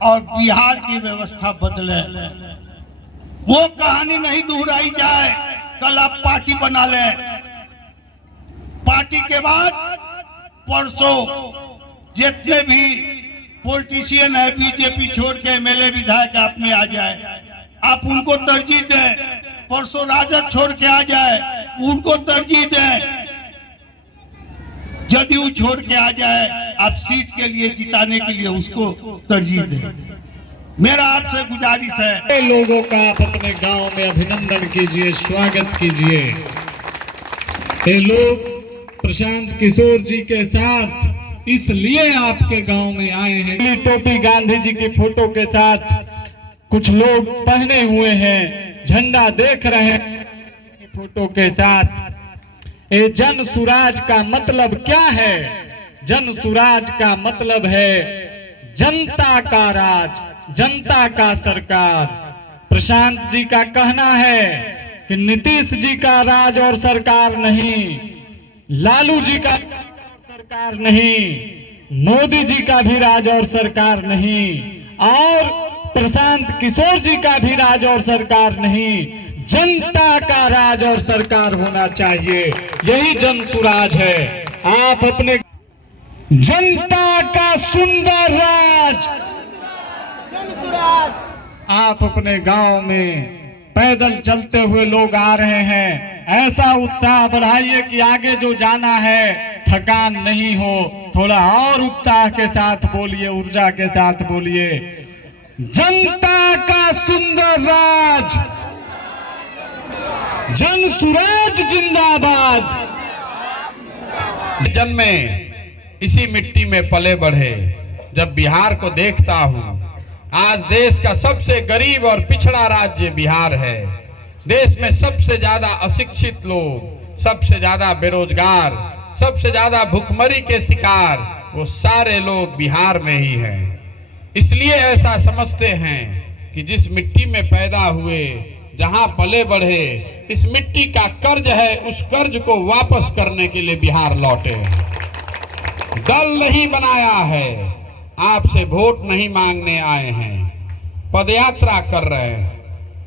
और बिहार की व्यवस्था बदले। वो कहानी नहीं दोहराई जाए। कल आप पार्टी बना लें, पार्टी के बाद परसों जितने भी पॉलिटिशियन है बीजेपी छोड़ के एमएलए विधायक आप में आ जाए, आप उनको तरजीह दें। परसों राजद छोड़ के आ जाए, उनको तरजीह दें। जदयू छोड़ के आ जाए, आप सीट के लिए जिताने के लिए उसको तरजीह दें। मेरा आपसे गुजारिश है, लोगों का आप अपने गांव में अभिनंदन कीजिए, स्वागत कीजिए। ये लोग प्रशांत किशोर जी के साथ इसलिए आपके गांव में आए हैं। टोपी गांधी जी की फोटो के साथ कुछ लोग पहने हुए हैं, झंडा देख रहे हैं फोटो के साथ। ये जन सुराज का मतलब क्या है? जन सुराज का मतलब है जनता का राज, जनता का सरकार। प्रशांत जी का कहना है कि नीतीश जी का राज और सरकार नहीं, लालू जी का सरकार नहीं, मोदी जी का भी राज और सरकार नहीं, और प्रशांत किशोर जी का भी राज और सरकार नहीं, जनता का राज और सरकार होना चाहिए। यही जन सुराज है। आप अपने जनता का सुंदर राज आप अपने गांव में पैदल चलते हुए लोग आ रहे हैं, ऐसा उत्साह बढ़ाइए कि आगे जो जाना है थकान नहीं हो। थोड़ा और उत्साह के साथ बोलिए, ऊर्जा के साथ बोलिए। जनता का सुंदर राज, जन सुराज जिंदाबाद। जन्मे इसी मिट्टी में पले बढ़े, जब बिहार को देखता हूँ, आज देश का सबसे गरीब और पिछड़ा राज्य बिहार है। देश में सबसे ज्यादा अशिक्षित लोग, सबसे ज्यादा बेरोजगार, सबसे ज्यादा भूखमरी के शिकार वो सारे लोग बिहार में ही हैं। इसलिए ऐसा समझते हैं कि जिस मिट्टी में पैदा हुए, जहां पले बढ़े, इस मिट्टी का कर्ज है, उस कर्ज को वापस करने के लिए बिहार लौटे। दल नहीं बनाया है, आपसे वोट नहीं मांगने आए हैं, पदयात्रा कर रहे हैं।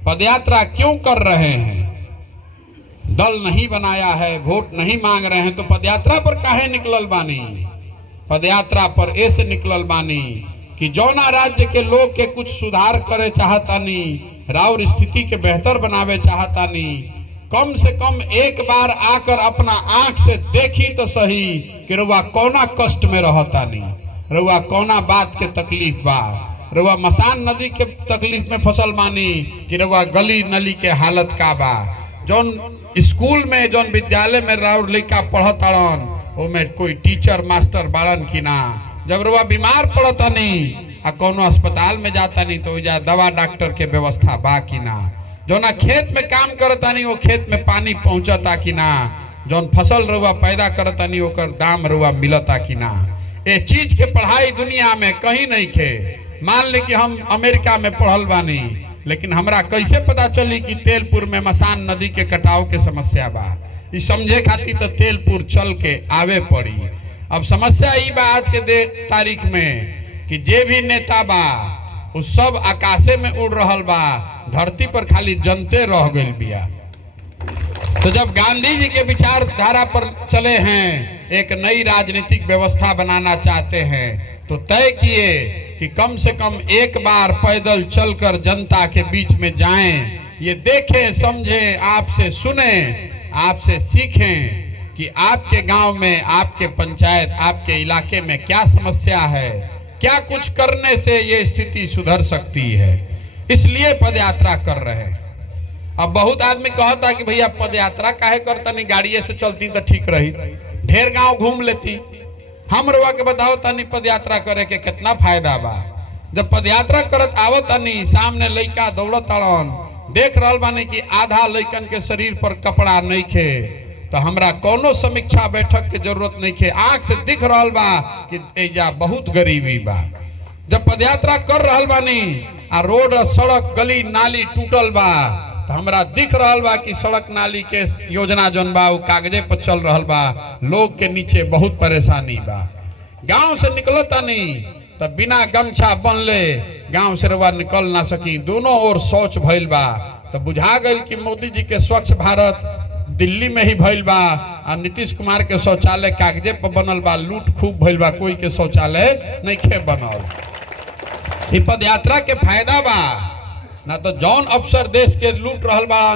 पदयात्रा क्यों कर रहे हैं? दल नहीं बनाया है, वोट नहीं मांग रहे हैं, तो पदयात्रा पर काहे निकलल बानी? पदयात्रा पर ऐसे निकलल बानी कि जौना राज्य के लोग के कुछ सुधार करे चाहतानी, राउर स्थिति के बेहतर बनावे चाहतानी, कम से कम एक बार आकर अपना आंख से देखी तो सही कि रउआ कौना कष्ट में रहतानी, रउआ कौना बात के तकलीफ बा, रउआ मसान नदी के तकलीफ में फसल मानी कि रउआ गली नली के हालत का बा। जौन स्कूल में, जौन विद्यालय में राउर लइका पढ़ताड़न, ओमे कोई टीचर मास्टर बाड़न की ना? जब रउआ बीमार पड़तानी आ कौनो अस्पताल में जातानी तो जा दवा डॉक्टर के व्यवस्था बा कि ना? जौना खेत में काम करतानी वो खेत में पानी पहुंचता कि ना? जौन फसल रउआ पैदा करतानी ओकर दाम रउआ मिलता कि ना? ये चीज के पढ़ाई दुनिया में कहीं नहीं खे। मान ले कि हम अमेरिका में पढ़ल बानी, लेकिन हमरा कैसे पता चली कि तेलपुर में मसान नदी के कटाव के समस्या बा? ई समझे खातिर तो तेलपुर चल के आवे पड़ी। अब समस्या ई बा आज के तारीख में कि जे भी नेता बा वो सब आकाशे में उड़ रहल बा, धरती पर खाली जनते रह गइल बिया। तो जब गांधी जी के विचारधारा पर चले हैं, एक नई राजनीतिक व्यवस्था बनाना चाहते हैं, तो तय किए कि कम से कम एक बार पैदल चलकर जनता के बीच में जाएं, ये देखें, समझें, आपसे सुने, आपसे सीखें कि आपके गांव में, आपके पंचायत, आपके इलाके में क्या समस्या है, क्या कुछ करने से ये स्थिति सुधर सकती है। इसलिए पदयात्रा कर रहे हैं। अब बहुत आदमी कहता कि भैया पदयात्रा काहे करता नहीं, गाड़िए से चलती तो ठीक रही, ढेर गांव घूम लेती। हम रउआ के बताओ तनी पदयात्रा करे के कितना फायदा बा। जब पदयात्रा करत आवत तनी, सामने लइका दौड़त अड़न, देख रहल बानी कि आधा लइकन के शरीर पर कपड़ा नहीं खे, तो हमरा कोनो समीक्षा बैठक के जरूरत नहीं खे। आंख से दिख रहल बा कि एजा बहुत गरीबी बा। जब पदयात्रा कर रहल बानी आ रोड, सड़क, गली नाली टूटल बा, तो हमरा दिख रहल बा कि सड़क नाली के योजना जौन बा वो कागजे पर चल रहल बा, लोग के नीचे बहुत परेशानी बा। गांव से निकलतानी तो बिना गमछा बनले गांव से रवा निकल ना सकी, दोनों ओर शौच भइल बा। तो बुझा गई कि मोदी जी के स्वच्छ भारत दिल्ली में ही भइल बा और नीतीश कुमार के शौचालय कागजे पर बनल बा, लूट खूब भइल बा, कोई के शौचालय नहीं खे बनल। ई पद यात्रा के फायदा बा ना, तो जौन अफसर देश के लूट रहल बा,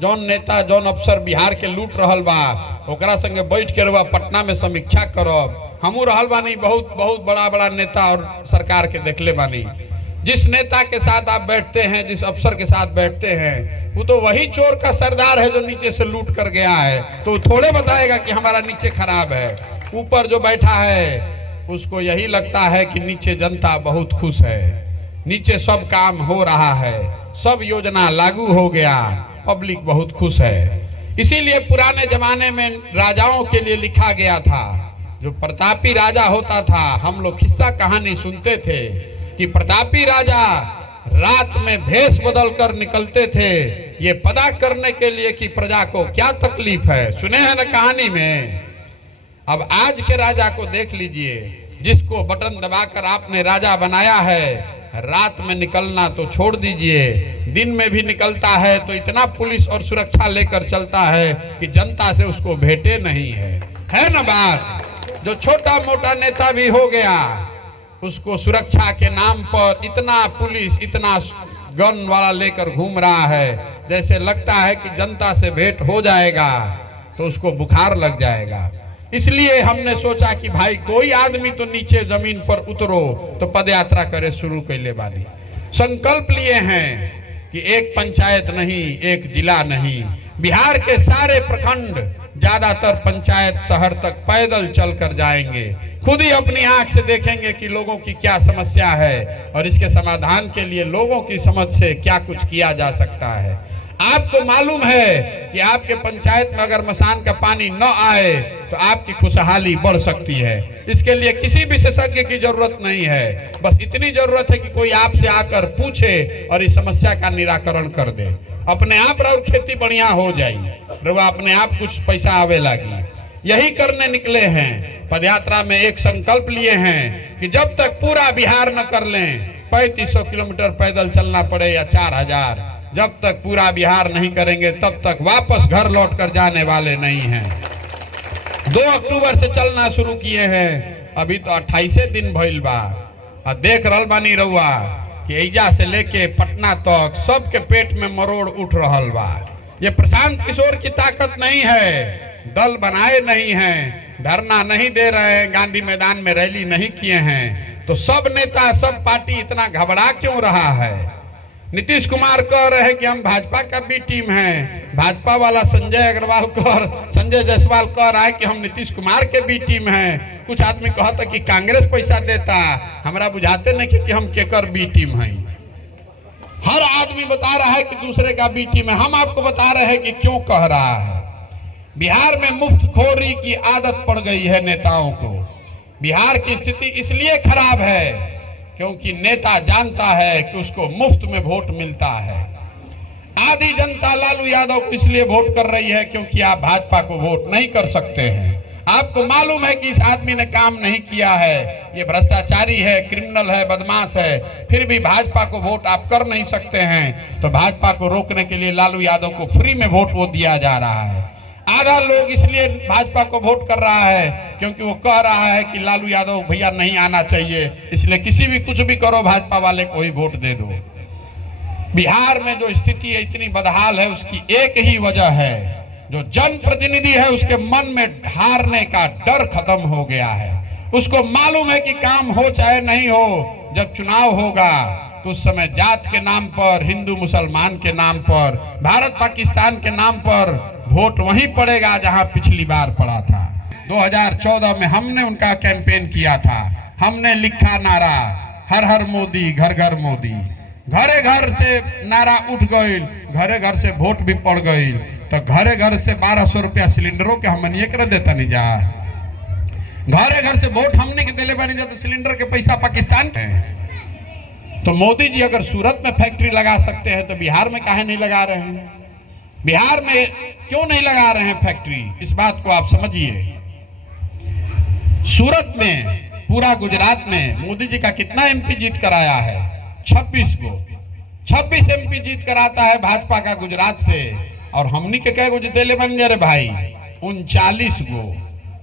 जौन नेता जौन अफसर बिहार के लूट रहल बा, ओकरा संगे बैठ के रहुआ पटना में समीक्षा करब। हमू रहल बानी, बहुत बहुत बड़ा बड़ा नेता और सरकार के देखले बानी। जिस नेता के साथ आप बैठते हैं, जिस अफसर के साथ बैठते हैं, वो तो वही चोर का सरदार है जो नीचे से लूट कर गया है। तो वो थोड़े बताएगा कि हमारा नीचे खराब है। ऊपर जो बैठा है उसको यही लगता है कि नीचे जनता बहुत खुश है, नीचे सब काम हो रहा है, सब योजना लागू हो गया, पब्लिक बहुत खुश है। इसीलिए पुराने जमाने में राजाओं के लिए लिखा गया था, जो प्रतापी राजा होता था, हम लोग किस्सा कहानी सुनते थे कि प्रतापी राजा रात में भेष बदल कर निकलते थे, ये पता करने के लिए कि प्रजा को क्या तकलीफ है। सुने हैं ना कहानी में। अब आज के राजा को देख लीजिए, जिसको बटन दबाकर आपने राजा बनाया है, रात में निकलना तो छोड़ दीजिए, दिन में भी निकलता है तो इतना पुलिस और सुरक्षा लेकर चलता है कि जनता से उसको भेंटे नहीं है ना बात। जो छोटा मोटा नेता भी हो गया, उसको सुरक्षा के नाम पर इतना पुलिस, इतना गन वाला लेकर घूम रहा है, जैसे लगता है कि जनता से भेंट हो जाएगा तो उसको बुखार लग जाएगा। इसलिए हमने सोचा कि भाई कोई आदमी तो नीचे जमीन पर उतरो, तो पदयात्रा करे शुरू कैले बानी। संकल्प लिए हैं कि एक पंचायत नहीं, एक जिला नहीं, बिहार के सारे प्रखंड, ज्यादातर पंचायत शहर तक पैदल चलकर जाएंगे, खुद ही अपनी आंख से देखेंगे कि लोगों की क्या समस्या है और इसके समाधान के लिए लोगों की समझ से क्या कुछ किया जा सकता है। आपको मालूम है कि आपके पंचायत में अगर मसान का पानी न आए तो आपकी खुशहाली बढ़ सकती है। इसके लिए किसी विशेषज्ञ की जरूरत नहीं है, बस इतनी जरूरत है कि कोई आपसे आकर पूछे और इस समस्या का निराकरण कर दे। अपने आप और खेती बढ़िया हो जाए, अपने आप कुछ पैसा आवे लगी। यही करने निकले हैं। पदयात्रा में एक संकल्प लिए हैं कि जब तक पूरा बिहार न कर लें, 3500 किलोमीटर पैदल चलना पड़े या 4000, जब तक पूरा बिहार नहीं करेंगे तब तक वापस घर लौट कर जाने वाले नहीं हैं। 2 अक्टूबर से चलना शुरू किए हैं, अभी तो 28 दिन भइल बा। और देख रहल बानी रउआ कि ऐजा से लेके पटना तक सबके पेट में मरोड़ उठ रहल बा। ये प्रशांत किशोर की ताकत नहीं है, दल बनाए नहीं हैं, धरना नहीं दे रहे हैं, गांधी मैदान में रैली नहीं किए हैं, तो सब नेता सब पार्टी इतना घबरा क्यों रहा है। नीतीश कुमार कह रहे हैं कि हम भाजपा का भी टीम है, भाजपा वाला संजय जायसवाल कह रहा है कि हम नीतीश कुमार के भी टीम हैं। कुछ आदमी कहता कि कांग्रेस पैसा देता, हमरा बुझाते नहीं कि हम केकर बी टीम है। हर आदमी बता रहा है कि दूसरे का बी टीम है। हम आपको बता रहे हैं कि क्यों कह रहा है। बिहार में मुफ्तखोरी की आदत पड़ गई है नेताओं को। बिहार की स्थिति इसलिए खराब है क्योंकि नेता जानता है कि उसको मुफ्त में वोट मिलता है। आधी जनता लालू यादव को इसलिए वोट कर रही है क्योंकि आप भाजपा को वोट नहीं कर सकते हैं। आपको मालूम है कि इस आदमी ने काम नहीं किया है, ये भ्रष्टाचारी है, क्रिमिनल है, बदमाश है, फिर भी भाजपा को वोट आप कर नहीं सकते हैं। तो भाजपा को रोकने के लिए लालू यादव को फ्री में वोट वो दिया जा रहा है। आधा लोग इसलिए भाजपा को वोट कर रहा है क्योंकि वो कह रहा है कि लालू यादव भैया नहीं आना चाहिए, इसलिए किसी भी कुछ भी करो भाजपा वाले को ही वोट दे दो। बिहार में जो स्थिति है इतनी बदहाल है, उसकी एक ही वजह है, जो जनप्रतिनिधि है उसके मन में हारने का डर खत्म हो गया है। उसको मालूम है कि काम हो चाहे नहीं हो, जब चुनाव होगा तो उस समय जात के नाम पर, हिंदू मुसलमान के नाम पर, भारत पाकिस्तान के नाम पर वोट वहीं पड़ेगा जहां पिछली बार पड़ा था। 2014 में हमने उनका कैंपेन किया था, हमने लिखा नारा हर हर मोदी घर घर मोदी। घरे घर से नारा उठ गई, घरे घर से वोट भी पड़ गई, तो घरे घर से 1200 रुपया सिलेंडरों के हमन ये कर देता नहीं जा। घरे घर से वोट हमने के दिले बनी जा, तो सिलेंडर के पैसा पाकिस्तान के। तो मोदी जी अगर सूरत में फैक्ट्री लगा सकते हैं तो बिहार में काहे नहीं लगा रहे हैं? बिहार में क्यों नहीं लगा रहे हैं फैक्ट्री, इस बात को आप समझिए। सूरत में, पूरा गुजरात में मोदी जी का कितना एमपी जीत कर आया है। 26 गो 26 MP जीत कर आता है भाजपा का गुजरात से। और हमनी के कै गो जितेले बन गए रे भाई 39 गो।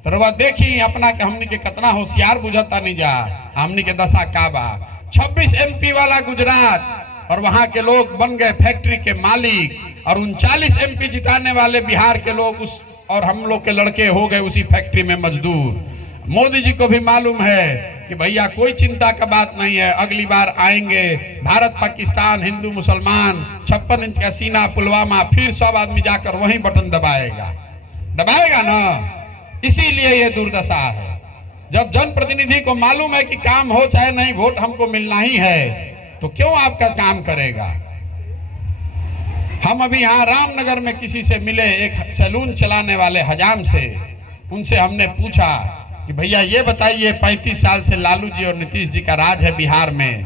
तो वह देखी अपना के हमनी के कितना होशियार बुझता नहीं जा, हमनी के दशा का बा। 26 MP वाला गुजरात और वहां के लोग बन गए फैक्ट्री के मालिक, और 39 MP जिताने वाले बिहार के लोग उस और हम लोग के लड़के हो गए उसी फैक्ट्री में मजदूर। मोदी जी को भी मालूम है कि भैया कोई चिंता का बात नहीं है, अगली बार आएंगे भारत पाकिस्तान हिंदू मुसलमान 56 इंच का सीना पुलवामा, फिर सब आदमी जाकर वहीं बटन दबाएगा ना। इसीलिए ये दुर्दशा है। जब जनप्रतिनिधि को मालूम है कि काम हो चाहे नहीं, वोट हमको मिलना ही है, तो क्यों आपका काम करेगा। हम अभी यहाँ रामनगर में किसी से मिले, एक सैलून चलाने वाले हजाम से। उनसे हमने पूछा कि भैया ये बताइए 35 साल से लालू जी और नीतीश जी का राज है बिहार में,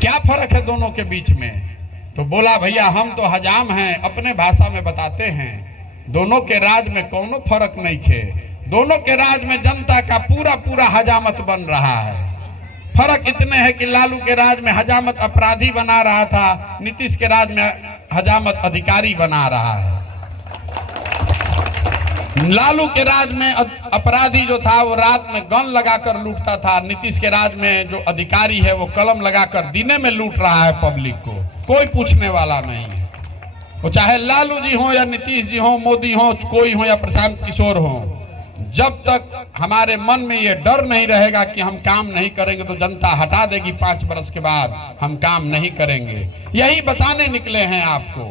क्या फर्क है दोनों के बीच में। तो बोला भैया हम तो हजाम हैं, अपने भाषा में बताते हैं, दोनों के राज में कोनो फर्क नहीं थे। दोनों के राज में जनता का पूरा हजामत बन रहा है। फर्क इतने है कि लालू के राज में हजामत अपराधी बना रहा था, नीतीश के राज में हजामत अधिकारी बना रहा है। लालू के राज में अपराधी जो था वो रात में गन लगाकर लूटता था, नीतीश के राज में जो अधिकारी है वो कलम लगाकर दिने में लूट रहा है पब्लिक को, कोई पूछने वाला नहीं है। वो चाहे लालू जी हो या नीतीश जी हो, मोदी हो, कोई हो या प्रशांत किशोर हो, जब तक हमारे मन में ये डर नहीं रहेगा कि हम काम नहीं करेंगे तो जनता हटा देगी 5 वर्ष के बाद, हम काम नहीं करेंगे। यही बताने निकले हैं आपको।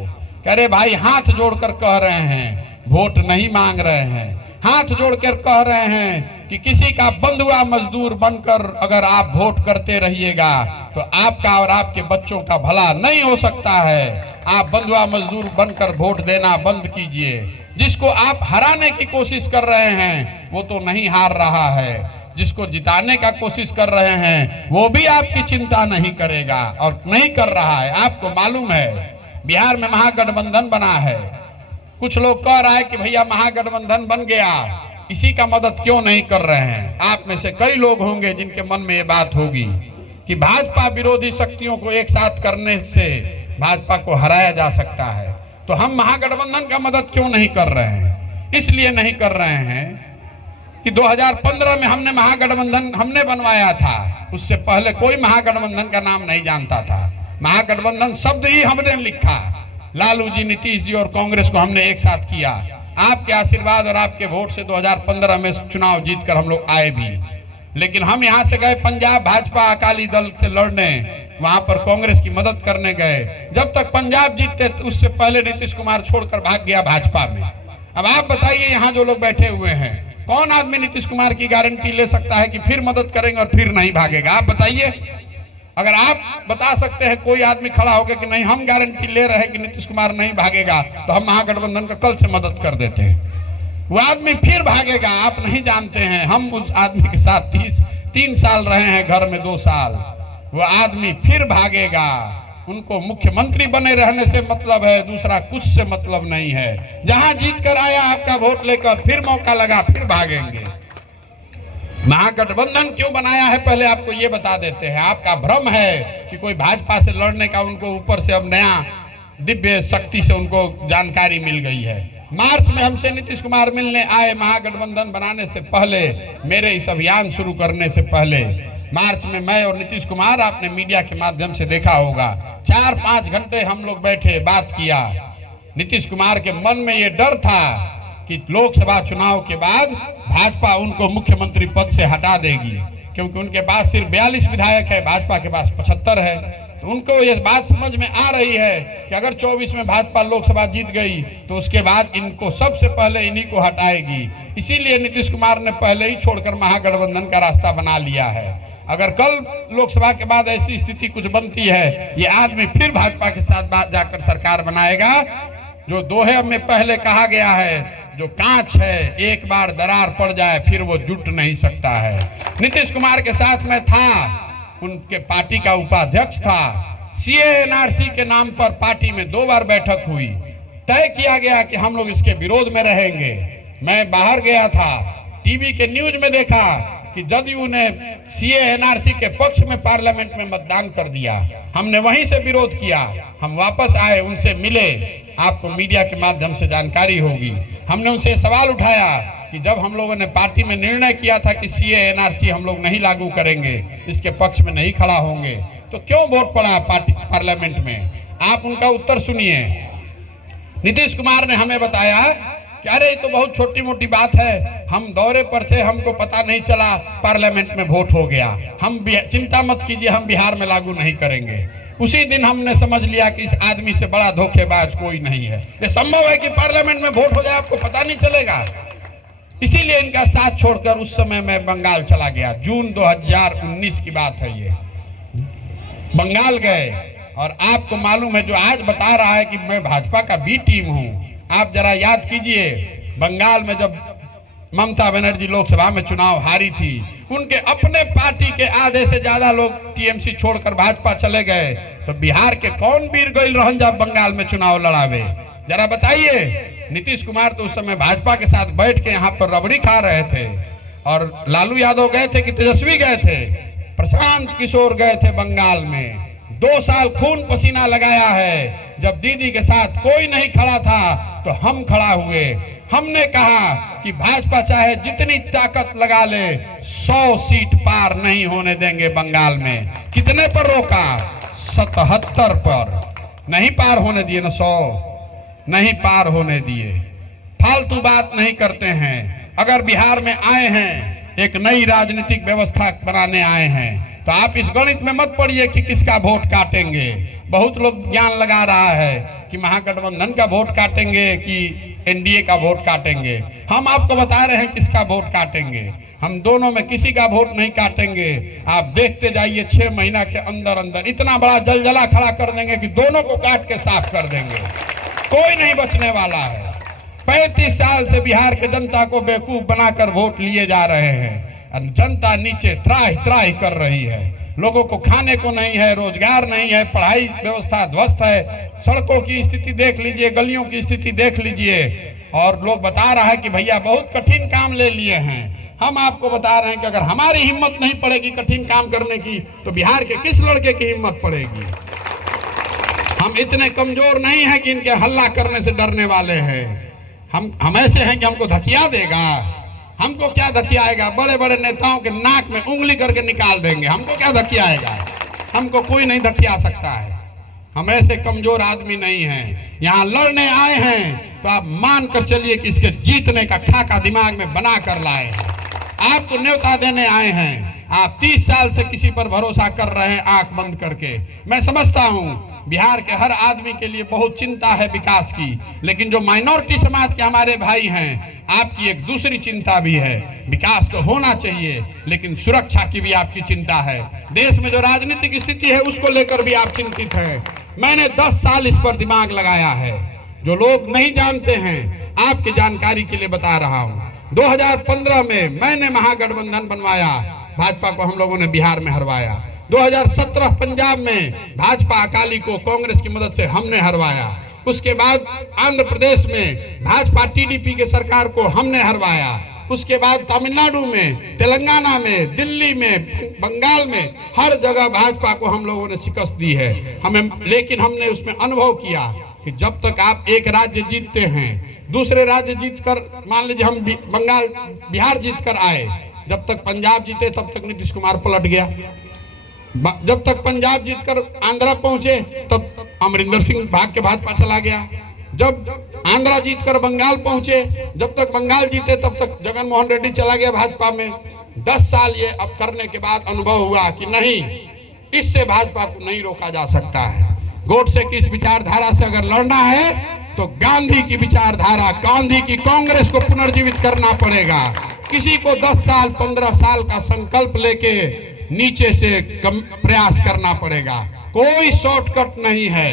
कह रहे भाई हाथ जोड़कर कह रहे हैं वोट नहीं मांग रहे हैं, हाथ जोड़कर कह रहे हैं कि किसी का बंधुआ मजदूर बनकर अगर आप वोट करते रहिएगा तो आपका और आपके बच्चों का भला नहीं हो सकता है। आप बंधुआ मजदूर बनकर वोट देना बंद कीजिए। जिसको आप हराने की कोशिश कर रहे हैं वो तो नहीं हार रहा है, जिसको जिताने का कोशिश कर रहे हैं वो भी आपकी चिंता नहीं करेगा और नहीं कर रहा है। आपको मालूम है बिहार में महागठबंधन बना है, कुछ लोग कह रहा है कि भैया महागठबंधन बन गया, इसी का मदद क्यों नहीं कर रहे हैं। आप में से कई लोग होंगे जिनके मन में ये बात होगी कि भाजपा विरोधी शक्तियों को एक साथ करने से भाजपा को हराया जा सकता है, तो हम महागठबंधन का मदद क्यों नहीं कर रहे हैं। इसलिए नहीं कर रहे हैं कि 2015 में हमने महागठबंधन हमने बनवाया था, उससे पहले कोई महागठबंधन का नाम नहीं जानता था। महागठबंधन शब्द ही हमने लिखा, लालू जी, नीतीश जी और कांग्रेस को हमने एक साथ किया। आपके आशीर्वाद और आपके वोट से 2015 में चुनाव जीतकर हम लोग आए भी, लेकिन हम यहाँ से गए पंजाब भाजपा अकाली दल से लड़ने, वहां पर कांग्रेस की मदद करने गए। जब तक पंजाब जीतते उससे पहले नीतीश कुमार छोड़कर भाग गया भाजपा में। अब आप बताइए यहाँ जो लोग बैठे हुए हैं, कौन आदमी नीतीश कुमार की गारंटी ले सकता है कि फिर मदद करेंगे और फिर नहीं भागेगा। आप बताइए, अगर आप बता सकते हैं कोई आदमी खड़ा होकर कि नहीं हम गारंटी ले रहे हैं कि नीतीश कुमार नहीं भागेगा, तो हम महागठबंधन का कल से मदद कर देते हैं। वो आदमी फिर भागेगा, आप नहीं जानते हैं। हम उस आदमी के साथ 3 साल रहे हैं, घर में 2 साल। वो आदमी फिर भागेगा। उनको मुख्यमंत्री बने रहने से मतलब है, दूसरा कुछ से मतलब नहीं है। जहां जीत कर आया आपका वोट लेकर, फिर मौका लगा फिर भागेंगे। महागठबंधन क्यों बनाया है पहले आपको ये बता देते हैं। आपका भ्रम है कि कोई भाजपा से लड़ने का उनको ऊपर से अब नया दिव्य शक्ति से उनको जानकारी मिल गई है। मार्च में हमसे नीतीश कुमार मिलने आए, महागठबंधन बनाने से पहले, मेरे इस अभियान शुरू करने से पहले मार्च में मैं और नीतीश कुमार, आपने मीडिया के माध्यम से देखा होगा, 4-5 घंटे हम लोग बैठे बात किया। नीतीश कुमार के मन में ये डर था कि लोकसभा चुनाव के बाद भाजपा उनको मुख्यमंत्री पद से हटा देगी, क्योंकि उनके पास सिर्फ 42 विधायक है, भाजपा के पास 75 है। तो उनको ये बात समझ में आ रही है कि अगर 24 में भाजपा लोकसभा जीत गई तो उसके बाद इनको सबसे पहले इन्हीं को हटाएगी। इसीलिए नीतीश कुमार ने पहले ही छोड़कर महागठबंधन का रास्ता बना लिया है। अगर कल लोकसभा के बाद ऐसी स्थिति कुछ बनती है, ये आदमी फिर भाजपा के साथ बात जाकर सरकार बनाएगा। जो दोहे में पहले कहा गया है, जो कांच है एक बार दरार पड़ जाए फिर वो जुट नहीं सकता है। नीतीश कुमार के साथ में था, उनके पार्टी का उपाध्यक्ष था। सीए एनआरसी के नाम पर पार्टी में 2 बार बैठक हुई, तय किया गया कि हम लोग इसके विरोध में रहेंगे। मैं बाहर गया था, टीवी के न्यूज में देखा कि जदयू ने सीए एनआरसी के पक्ष में पार्लियामेंट में मतदान कर दिया। हमने वहीं से विरोध किया, हम वापस आए, उनसे मिले, आपको मीडिया के माध्यम से जानकारी होगी। हमने उनसे सवाल उठाया कि जब हम लोगों ने पार्टी में निर्णय किया था कि सीए एनआरसी हम लोग नहीं लागू करेंगे, इसके पक्ष में नहीं खड़ा होंगे, तो क्यों वोट पड़ा पार्टी पार्लियामेंट में? आप उनका उत्तर सुनिए। नीतीश कुमार ने हमें बताया कि अरे ये तो बहुत छोटी मोटी बात है, हम दौरे पर थे, हमको पता नहीं चला, पार्लियामेंट में वोट हो गया, हम चिंता मत कीजिए, हम बिहार में लागू नहीं करेंगे। उसी दिन हमने समझ लिया कि इस आदमी से बड़ा धोखेबाज कोई नहीं है। ये संभव है कि पार्लियामेंट में वोट हो जाए, आपको पता नहीं चलेगा। इसीलिए इनका साथ छोड़कर उस समय मैं बंगाल चला गया। जून 2019 की बात है ये। बंगाल गए और आपको मालूम है, जो आज बता रहा है कि मैं भाजपा का बी टीम हूं, आप जरा याद कीजिए, बंगाल में जब ममता बनर्जी लोकसभा में चुनाव हारी थी, उनके अपने पार्टी के आधे से ज्यादा लोग टीएमसी छोड़कर भाजपा चले गए, तो बिहार के कौन वीर गइल रहन जब बंगाल में चुनाव लड़ावे? जरा बताइए। नीतीश कुमार तो उस समय भाजपा के साथ बैठ के यहाँ पर रबड़ी खा रहे थे, और लालू यादव गए थे कि तेजस्वी गए थे, प्रशांत किशोर गए थे बंगाल में। 2 साल खून पसीना लगाया है। जब दीदी के साथ कोई नहीं खड़ा था तो हम खड़ा हुए। हमने कहा कि भाजपा चाहे जितनी ताकत लगा ले, 100 सीट पार नहीं होने देंगे बंगाल में। कितने पर रोका? 77 पर। नहीं पार होने दिए ना, 100 नहीं पार होने दिए। फालतू बात नहीं करते हैं। अगर बिहार में आए हैं, एक नई राजनीतिक व्यवस्था बनाने आए हैं, तो आप इस गणित में मत पड़िए कि किसका वोट काटेंगे। बहुत लोग ज्ञान लगा रहा है कि महागठबंधन का वोट काटेंगे कि एनडीए का वोट काटेंगे। हम आपको बता रहे हैं किसका वोट काटेंगे। हम दोनों में किसी का वोट नहीं काटेंगे। आप देखते जाइए, 6 महीना के अंदर अंदर इतना बड़ा जलजला खड़ा कर देंगे कि दोनों को काट के साफ कर देंगे। कोई नहीं बचने वाला है। 35 साल से बिहार के जनता को बेवकूफ बनाकर वोट लिए जा रहे हैं, और जनता नीचे त्राहि त्राहि कर रही है। लोगों को खाने को नहीं है, रोजगार नहीं है, पढ़ाई व्यवस्था ध्वस्त है। सड़कों की स्थिति देख लीजिए, गलियों की स्थिति देख लीजिए, और लोग बता रहा है कि भैया बहुत कठिन काम ले लिए हैं। हम आपको बता रहे हैं कि अगर हमारी हिम्मत नहीं पड़ेगी कठिन काम करने की, तो बिहार के किस लड़के की हिम्मत पड़ेगी? हम इतने कमजोर नहीं हैं कि इनके हल्ला करने से डरने वाले हैं। हम ऐसे हैं कि हमको धकिया देगा। हमको क्या धकियाएगा? बड़े बड़े नेताओं के नाक में उंगली करके निकाल देंगे। हमको क्या धकियाएगा? हमको कोई नहीं धकिया सकता है। हम ऐसे कमजोर आदमी नहीं हैं। यहाँ लड़ने आए हैं तो आप मान कर चलिए कि इसके जीतने का खाका दिमाग में बना कर लाए हैं। आपको न्योता देने आए हैं। आप 30 साल से किसी पर भरोसा कर रहे हैं आंख बंद करके। मैं समझता हूँ बिहार के हर आदमी के लिए बहुत चिंता है विकास की, लेकिन जो माइनॉरिटी समाज के हमारे भाई हैं, आपकी एक दूसरी चिंता भी है। विकास तो होना चाहिए, लेकिन सुरक्षा की भी आपकी चिंता है। देश में जो राजनीतिक स्थिति है उसको लेकर भी आप चिंतित हैं। मैंने 10 साल इस पर दिमाग लगाया है। जो लोग नहीं जानते हैं, आपकी जानकारी के लिए बता रहा हूँ। 2015 में मैंने महागठबंधन बनवाया, भाजपा को हम लोगों ने बिहार में हरवाया। 2017 पंजाब में भाजपा अकाली को कांग्रेस की मदद से हमने हरवाया। उसके बाद आंध्र प्रदेश में भाजपा टीडीपी के सरकार को हमने हरवाया। उसके बाद तमिलनाडु में, तेलंगाना में, दिल्ली में, बंगाल में, हर जगह भाजपा को हम लोगों ने शिकस्त दी है। लेकिन हमने उसमें अनुभव किया कि जब तक आप एक राज्य जीतते हैं, दूसरे राज्य जीतकर, मान लीजिए हम बिहार जीत कर आए, जब तक पंजाब जीते तब तक नीतीश कुमार पलट गया। जब तक पंजाब जीतकर आंध्रा पहुंचे तब अमरिंदर सिंह भाग के भाजपा चला गया। जब आंध्रा जीतकर बंगाल पहुंचे, जब तक बंगाल जीते तब तक जगन मोहन रेड्डी चला गया भाजपा में। 10 साल ये अब करने के बाद अनुभव हुआ कि नहीं, इससे भाजपा को नहीं रोका जा सकता है। गोडसे की इस विचारधारा से अगर लड़ना है तो गांधी की विचारधारा, गांधी की कांग्रेस को पुनर्जीवित करना पड़ेगा। किसी को 10 साल 15 साल का संकल्प लेके नीचे से प्रयास करना पड़ेगा। कोई शॉर्टकट नहीं है।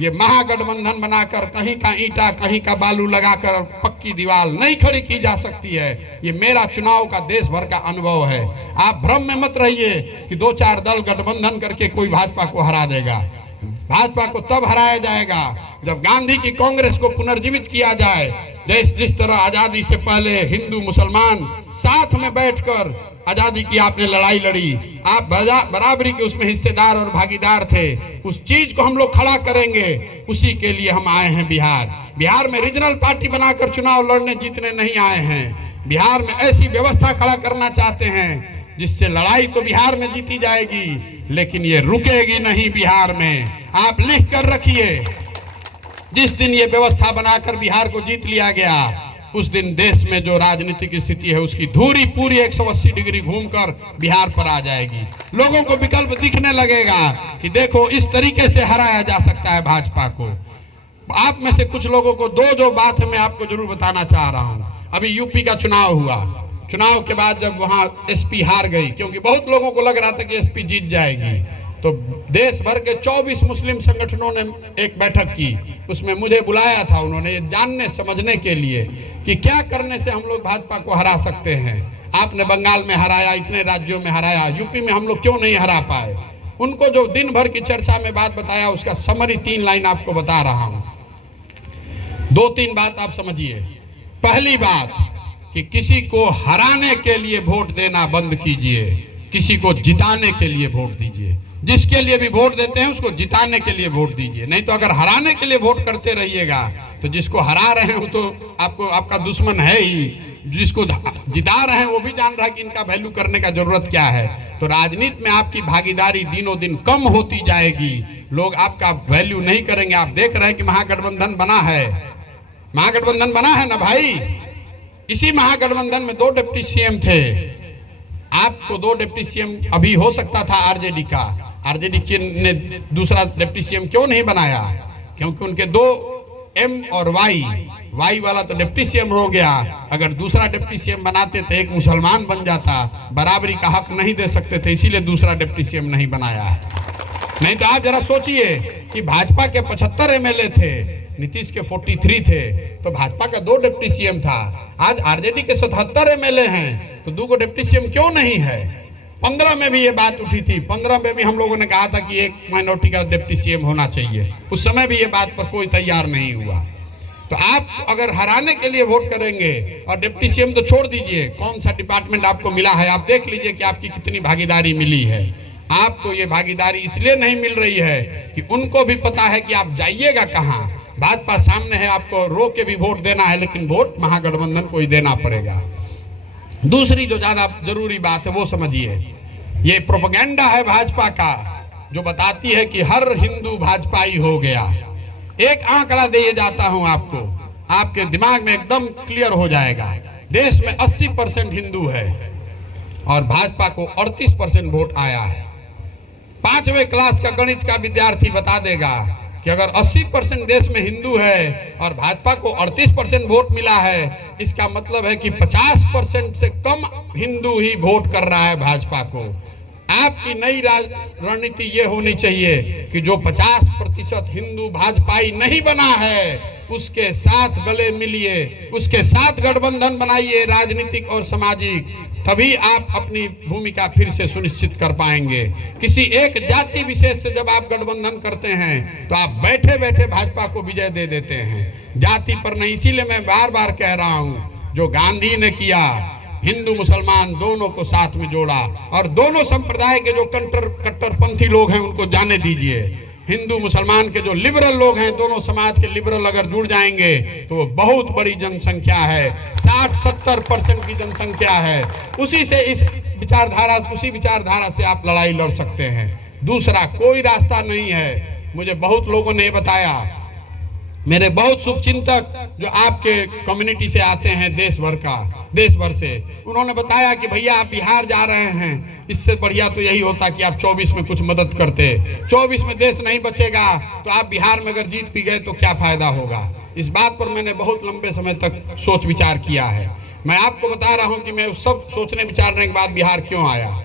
ये महागठबंधन बनाकर कहीं का ईंटा कहीं का बालू लगाकर पक्की दीवार नहीं खड़ी की जा सकती है। ये मेरा चुनाव का देश भर का अनुभव है। आप भ्रम में मत रहिए कि 2-4 दल गठबंधन करके कोई भाजपा को हरा देगा। भाजपा को तब हराया जाएगा जब गांधी की कांग्रेस को पुनर्जीवित किया जाए, जिस तरह आजादी से पहले हिंदू मुसलमान साथ में बैठकर आजादी की आपने लड़ाई लड़ी, आप बराबरी के उसमें हिस्सेदार और भागीदार थे, उस चीज को हम लोग खड़ा करेंगे। उसी के लिए हम आए हैं बिहार में रीजनल पार्टी बनाकर चुनाव लड़ने जीतने नहीं आए हैं। बिहार में ऐसी व्यवस्था खड़ा करना चाहते हैं जिससे लड़ाई तो बिहार में जीती जाएगी, लेकिन ये रुकेगी नहीं बिहार में। आप लिख कर रखिए, जिस दिन ये व्यवस्था बनाकर बिहार को जीत लिया गया, उस दिन देश में जो राजनीतिक स्थिति है उसकी धुरी पूरी 180 डिग्री घूमकर बिहार पर आ जाएगी। लोगों को विकल्प दिखने लगेगा कि देखो इस तरीके से हराया जा सकता है भाजपा को। आप में से कुछ लोगों को जो बात है मैं आपको जरूर बताना चाह रहा हूं। अभी यूपी का चुनाव हुआ, चुनाव के बाद जब वहां एसपी हार गई, क्योंकि बहुत लोगों को लग रहा था कि एसपी जीत जाएगी, तो देश भर के 24 मुस्लिम संगठनों ने एक बैठक की। उसमें मुझे बुलाया था उन्होंने, ये जानने समझने के लिए कि क्या करने से हम लोग भाजपा को हरा सकते हैं। आपने बंगाल में हराया, इतने राज्यों में हराया, यूपी में हम लोग क्यों नहीं हरा पाए। उनको जो दिन भर की चर्चा में बात बताया, उसका समरी 3 लाइन आपको बता रहा हूं। 2-3 बात आप समझिए। पहली बात कि किसी को हराने के लिए वोट देना बंद कीजिए, किसी को जिताने के लिए वोट दीजिए। जिसके लिए भी वोट देते हैं उसको जिताने के लिए वोट दीजिए, नहीं तो अगर हराने के लिए वोट करते रहिएगा तो जिसको हरा रहे हैं तो आपका दुश्मन है ही, जिसको जिता रहे हैं वो भी जान रहा है कि इनका वैल्यू करने का जरूरत क्या है। तो राजनीति में आपकी भागीदारी दिनों दिन कम होती जाएगी, लोग आपका वैल्यू नहीं करेंगे। आप देख रहे हैं कि महागठबंधन बना है, महागठबंधन बना है ना भाई। इसी महागठबंधन में 2 डिप्टी सीएम थे। आपको 2 डिप्टी सीएम अभी हो सकता था आरजेडी का, आरजेडी ने दूसरा डिप्टी सीएम क्यों नहीं बनाया? क्योंकि उनके 2 एम और वाई वाला तो डिप्टी सीएम हो गया। अगर दूसरा डिप्टी सीएम बनाते तो एक मुसलमान बन जाता, बराबरी का हक नहीं दे सकते थे, इसीलिए दूसरा डिप्टी सीएम नहीं बनाया है। नहीं तो आप जरा सोचिए कि भाजपा के 75 एमएलए थे, नीतीश के 43 थे, तो भाजपा का 2 डिप्टी सीएम था। आज आरजेडी के 77 एमएलए हैं, तो 2 डिप्टी सीएम क्यों नहीं है? 15 में भी ये बात उठी थी, 15 में भी हम लोगों ने कहा था कि एक माइनॉरिटी का डिप्टी सीएम होना चाहिए। उस समय भी ये बात पर कोई तैयार नहीं हुआ। तो आप अगर हराने के लिए वोट करेंगे, और डिप्टी सीएम तो छोड़ दीजिए, कौन सा डिपार्टमेंट आपको मिला है आप देख लीजिए कि आपकी कितनी भागीदारी मिली है। आपको ये भागीदारी इसलिए नहीं मिल रही है कि उनको भी पता है कि आप जाइएगा कहाँ। भाजपा सामने है, आपको रो के भी वोट देना है, लेकिन वोट महागठबंधन को ही देना पड़ेगा। दूसरी जो ज्यादा जरूरी बात है वो समझिए, ये प्रोपेगेंडा है भाजपा का जो बताती है कि हर हिंदू भाजपाई हो गया। एक आंकड़ा दिए जाता हूं आपको, आपके दिमाग में एकदम क्लियर हो जाएगा। देश में 80% हिंदू है और भाजपा को 38% वोट आया है। 5वें क्लास का गणित का विद्यार्थी बता देगा कि अगर 80% देश में हिंदू है और भाजपा को 38% वोट मिला है, इसका मतलब है कि 50% से कम हिंदू ही वोट कर रहा है भाजपा को। आपकी नई रणनीति ये होनी चाहिए कि जो 50% हिंदू भाजपाई नहीं बना है उसके साथ गले मिलिए, उसके साथ गठबंधन बनाइए राजनीतिक और सामाजिक, तभी आप अपनी भूमिका फिर से सुनिश्चित कर पाएंगे। किसी एक जाति विशेष से जब आप गठबंधन करते हैं तो आप बैठे बैठे भाजपा को विजय दे देते हैं, जाति पर नहीं। इसीलिए मैं बार बार कह रहा हूं, जो गांधी ने किया, हिंदू मुसलमान दोनों को साथ में जोड़ा, और दोनों संप्रदाय के जो कट्टरपंथी लोग हैं उनको जाने दीजिए। हिंदू मुसलमान के जो लिबरल लोग हैं, दोनों समाज के लिबरल अगर जुड़ जाएंगे तो वो बहुत बड़ी जनसंख्या है, 60-70% की जनसंख्या है। उसी से उसी विचारधारा से आप लड़ाई लड़ सकते हैं। दूसरा कोई रास्ता नहीं है। मुझे बहुत लोगों ने बताया, मेरे बहुत शुभचिंतक जो आपके कम्युनिटी से आते हैं देश भर से, उन्होंने बताया कि भैया आप बिहार जा रहे हैं, इससे बढ़िया तो यही होता कि आप 24 में कुछ मदद करते। 24 में देश नहीं बचेगा तो आप बिहार में अगर जीत भी गए तो क्या फायदा होगा। इस बात पर मैंने बहुत लंबे समय तक सोच विचार किया है। मैं आपको बता रहा हूं कि मैं सब सोचने विचारने के बाद बिहार क्यों आया।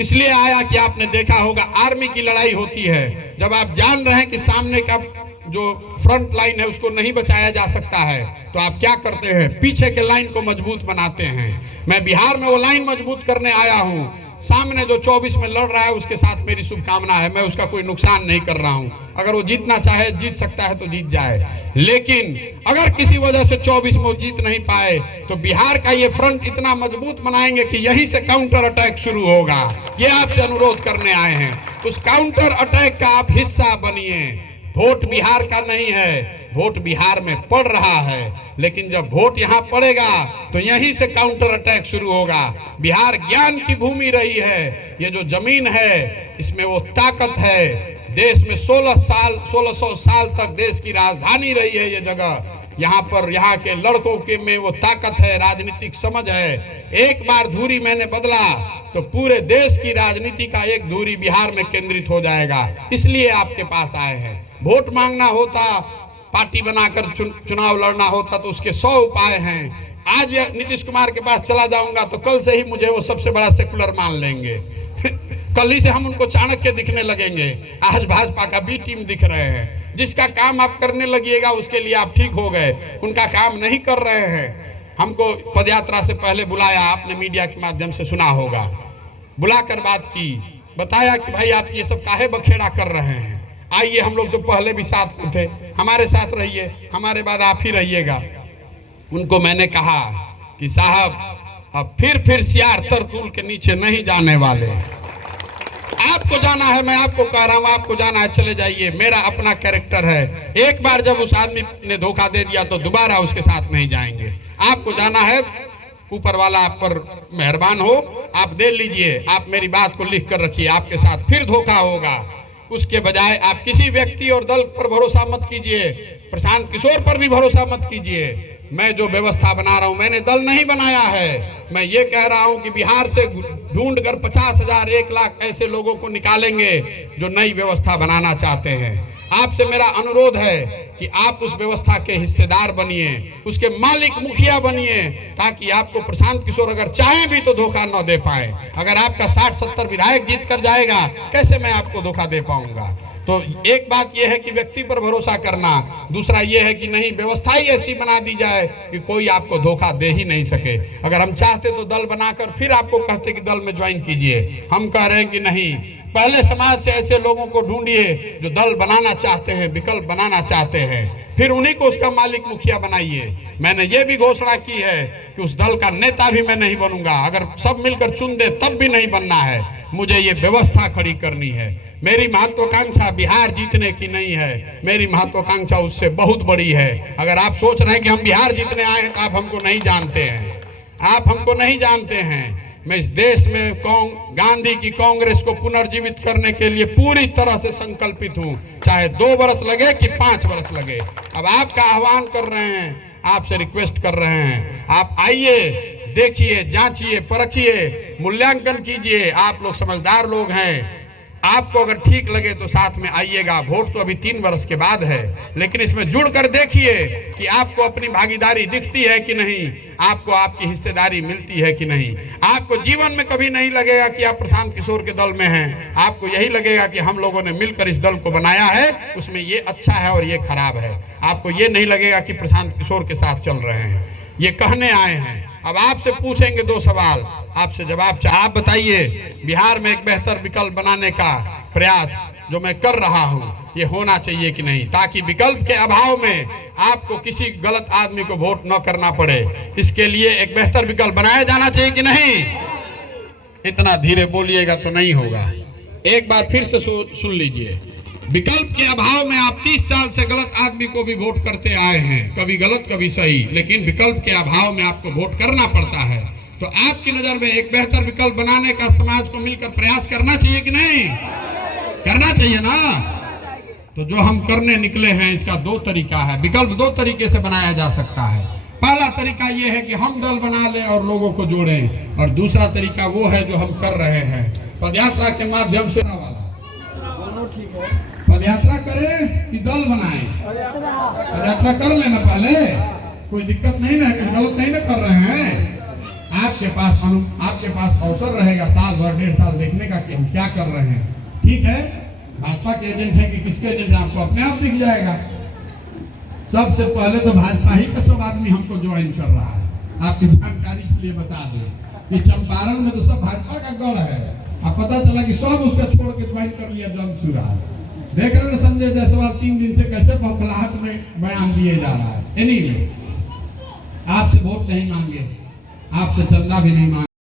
इसलिए आया कि आपने देखा होगा आर्मी की लड़ाई होती है, जब आप जान रहे हैं कि सामने का जो फ्रंट लाइन है उसको नहीं बचाया जा सकता है, तो आप क्या करते हैं, पीछे के लाइन को मजबूत बनाते हैं। मैं बिहार में वो लाइन मजबूत करने आया हूं। सामने जो 24 में लड़ रहा है उसके साथ मेरी शुभकामना है, मैं उसका कोई नुकसान नहीं कर रहा हूं। अगर वो जीतना चाहे, जीत सकता है तो जीत जाए, लेकिन अगर किसी वजह से 24 में वो जीत नहीं पाए तो बिहार का ये फ्रंट इतना मजबूत बनाएंगे कि यहीं से काउंटर अटैक शुरू होगा। ये आपसे अनुरोध करने आए हैं, उस काउंटर अटैक का आप हिस्सा बनिए। वोट बिहार का नहीं है, वोट बिहार में पड़ रहा है, लेकिन जब वोट यहाँ पड़ेगा तो यहीं से काउंटर अटैक शुरू होगा। बिहार ज्ञान की भूमि रही है, ये जो जमीन है इसमें वो ताकत है। देश में 1600 साल तक देश की राजधानी रही है ये जगह, यहाँ पर यहाँ के लड़कों के में वो ताकत है, राजनीतिक समझ है। एक बार धुरी मैंने बदला तो पूरे देश की राजनीति का एक धुरी बिहार में केंद्रित हो जाएगा। इसलिए आपके पास आए हैं। वोट मांगना होता, पार्टी बनाकर चुनाव लड़ना होता तो उसके 100 उपाय हैं। आज नीतीश कुमार के पास चला जाऊंगा तो कल से ही मुझे वो सबसे बड़ा सेकुलर मान लेंगे कल ही से हम उनको चाणक्य दिखने लगेंगे। आज भाजपा का बी टीम दिख रहे हैं। जिसका काम आप करने लगिएगा उसके लिए आप ठीक हो गए, उनका काम नहीं कर रहे हैं। हमको पदयात्रा से पहले बुलाया, आपने मीडिया के माध्यम से सुना होगा, बुलाकर बात की, बताया कि भाई आप ये सब काहे बखेड़ा कर रहे हैं, आइए हम लोग तो पहले भी साथ में थे, हमारे साथ रहिए, हमारे बाद आप ही रहिएगा। उनको मैंने कहा कि साहब अब फिर सियार तरकुल के नीचे नहीं जाने वाले, आपको जाना है, मैं आपको कह रहा हूं आपको जाना है, चले जाइए, मेरा अपना कैरेक्टर है। एक बार जब उस आदमी ने धोखा दे दिया तो दोबारा उसके साथ नहीं जाएंगे। आपको जाना है, ऊपर वाला आप पर मेहरबान हो, आप दे लीजिए, आप मेरी बात को लिख कर रखिए, आपके साथ फिर धोखा होगा। उसके बजाय आप किसी व्यक्ति और दल पर भरोसा मत कीजिए, प्रशांत किशोर पर भी भरोसा मत कीजिए। मैं जो व्यवस्था बना रहा हूं, मैंने दल नहीं बनाया है, मैं ये कह रहा हूं कि बिहार से ढूंढ कर 50,000 1 लाख ऐसे लोगों को निकालेंगे जो नई व्यवस्था बनाना चाहते हैं। आपसे मेरा अनुरोध है कि आप उस व्यवस्था के हिस्सेदार बनिए, उसके मालिक मुखिया बनिए, ताकि आपको प्रशांत किशोर अगर चाहें भी तो धोखा न दे पाए। अगर आपका 60-70 विधायक जीत कर जाएगा, कैसे मैं आपको धोखा दे पाऊंगा? तो एक बात यह है कि व्यक्ति पर भरोसा करना, दूसरा यह है कि नहीं व्यवस्था ही ऐसी बना दी जाए कि कोई आपको धोखा दे ही नहीं सके। अगर हम चाहते तो दल बनाकर फिर आपको कहते कि दल में ज्वाइन कीजिए, हम कह रहे हैं कि नहीं, पहले समाज से ऐसे लोगों को ढूंढिए जो दल बनाना चाहते हैं, विकल्प बनाना चाहते हैं, फिर उन्हीं को उसका मालिक मुखिया बनाइए। मैंने ये भी घोषणा की है कि उस दल का नेता भी मैं नहीं बनूंगा, अगर सब मिलकर चुन दे तब भी नहीं बनना है, मुझे ये व्यवस्था खड़ी करनी है। मेरी महत्वाकांक्षा बिहार जीतने की नहीं है, मेरी महत्वाकांक्षा उससे बहुत बड़ी है। अगर आप सोच रहे हैं कि हम बिहार जीतने आए हैं तो आप हमको नहीं जानते हैं, आप हमको नहीं जानते हैं। मैं इस देश में गांधी की कांग्रेस को पुनर्जीवित करने के लिए पूरी तरह से संकल्पित हूं, चाहे 2 वर्ष लगे कि 5 वर्ष लगे। अब आपका आह्वान कर रहे हैं, आपसे रिक्वेस्ट कर रहे हैं, आप आइए, देखिए, जांचिए, परखिए, मूल्यांकन कीजिए। आप लोग समझदार लोग हैं, आपको अगर ठीक लगे तो साथ में आइएगा। वोट तो अभी 3 वर्ष के बाद है, लेकिन इसमें जुड़कर देखिए कि आपको अपनी भागीदारी दिखती है कि नहीं, आपको आपकी हिस्सेदारी मिलती है कि नहीं। आपको जीवन में कभी नहीं लगेगा कि आप प्रशांत किशोर के दल में हैं, आपको यही लगेगा कि हम लोगों ने मिलकर इस दल को बनाया है, उसमें ये अच्छा है और ये खराब है। आपको ये नहीं लगेगा कि प्रशांत किशोर के साथ चल रहे हैं। ये कहने आए हैं। अब आपसे पूछेंगे 2 सवाल, आपसे जवाब आप बताइए, बिहार में एक बेहतर विकल्प बनाने का प्रयास जो मैं कर रहा हूं, ये होना चाहिए कि नहीं, ताकि विकल्प के अभाव में आपको किसी गलत आदमी को वोट न करना पड़े। इसके लिए एक बेहतर विकल्प बनाया जाना चाहिए कि नहीं? इतना धीरे बोलिएगा तो नहीं होगा। एक बार फिर से सुन लीजिए। विकल्प के अभाव में आप 30 साल से गलत आदमी को भी वोट करते आए हैं, कभी गलत कभी सही, लेकिन विकल्प के अभाव में आपको वोट करना पड़ता है। तो आपकी नजर में एक बेहतर विकल्प बनाने का समाज को मिलकर प्रयास करना चाहिए कि नहीं? करना चाहिए ना? तो जो हम करने निकले हैं, इसका 2 तरीका है। विकल्प 2 तरीके से बनाया जा सकता है। पहला तरीका यह है कि हम दल बना लें और लोगों को जोड़ें, और दूसरा तरीका वो है जो हम कर रहे हैं, पदयात्रा के माध्यम से। पदयात्रा करें कि दल बनाएं? पदयात्रा कर लेना पहले, कोई दिक्कत नहीं ना, गलत नहीं ना कर रहे हैं। आपके पास अवसर रहेगा साल भर 1.5 साल देखने का कि हम क्या कर रहे हैं। ठीक है, भाजपा के एजेंट है कि किसके एजेंट है, आपको अपने आप दिख जाएगा। सबसे पहले तो भाजपा ही का सब आदमी हमको ज्वाइन कर रहा है। आपकी जानकारी के लिए बता दें कि चंपारण में तो सब भाजपा का गढ़ है। अब पता चला कि सब उसका छोड़ के ज्वाइन कर लिया जंग सुराज। देख रहे हैं संजय जायसवाल 3 दिन से कैसे बौखलाहट में बयान दिए जा रहा है। एनीवे, आपसे वोट नहीं मांगे, आपसे चंदा भी नहीं मांगे।